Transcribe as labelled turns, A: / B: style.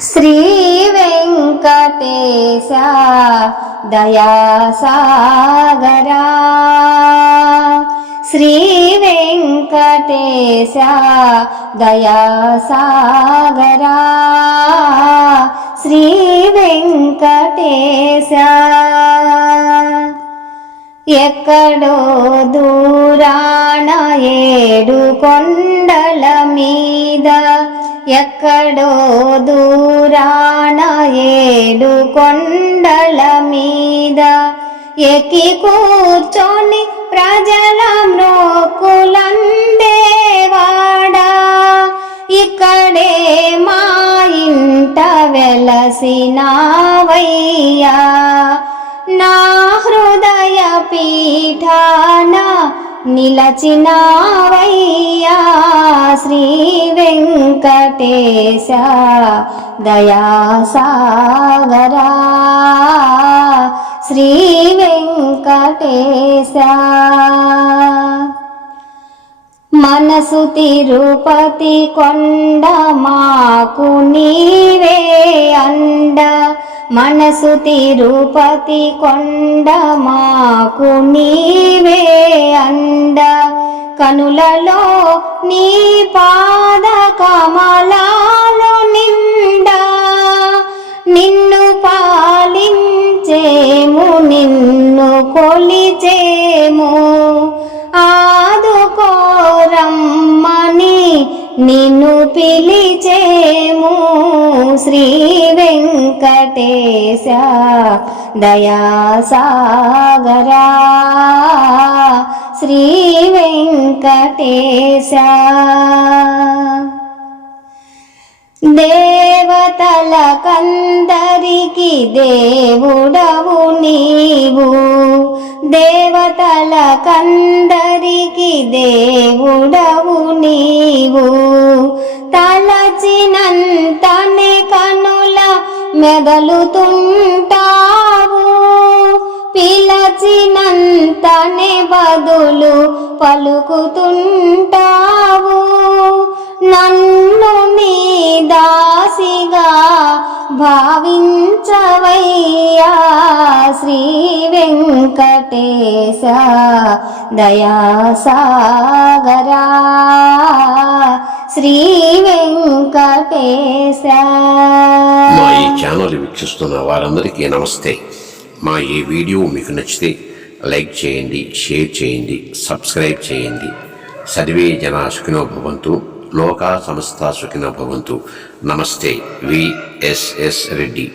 A: శ్రీ వెంకటేశ దయాసాగరా శ్రీ వెంకటేశ దయాసాగరా శ్రీ వెంకటేశ ఎక్కడో దూరాన ఏడు కొండల మీద ఎక్కడో దూరాన ఏడు కొండల మీద ఎక్కి కూర్చొని ప్రజల మ్రోకులందేవాడా ఇక్కడే మా ఇంట వెలసినావయ్యా. నా హృదయ పీఠాన నిలచినావయ్యా. శ్రీ వెంకటేశ దయాసాగరా. శ్రీ వెంకటేశ. మనసు తిరుపతి కొండ మాకు నీవే అండ. మనసు తిరుపతి కొండ మాకు నీవే అండ. కనులలో నీ పాద కమలాలు నిండా. నిన్ను పాలించేము నిన్ను కొలిచేము. ఆ నిన్ను పిలిచేము శ్రీ వెంకటేశ దయాసాగరా. శ్రీ వెంకటేశ. దేవతల కందరికి దేవుడవు నీవు. దేవతల కందరికి దేవుడవు నీవు. తలచినంతనే కనుల మెదలుతుంటావు. పిలచినంతనే బదులు పలుకుతుంటావు. నన్ను నీ దాసిగా భావించవయ్యా శ్రీ వెంకటేశ దయాసాగరా. శ్రీ వెంకటేశ.
B: మా ఈ ఛానల్ వీక్షిస్తున్న వారందరికీ నమస్తే. మా ఈ వీడియో మీకు నచ్చితే లైక్ చేయండి షేర్ చేయండి సబ్స్క్రైబ్ చేయండి. సర్వే జనా సుఖినో భవంతు లోకా సమస్త సుఖినో భవంతు. నమస్తే విఎస్ఎస్ రెడ్డి.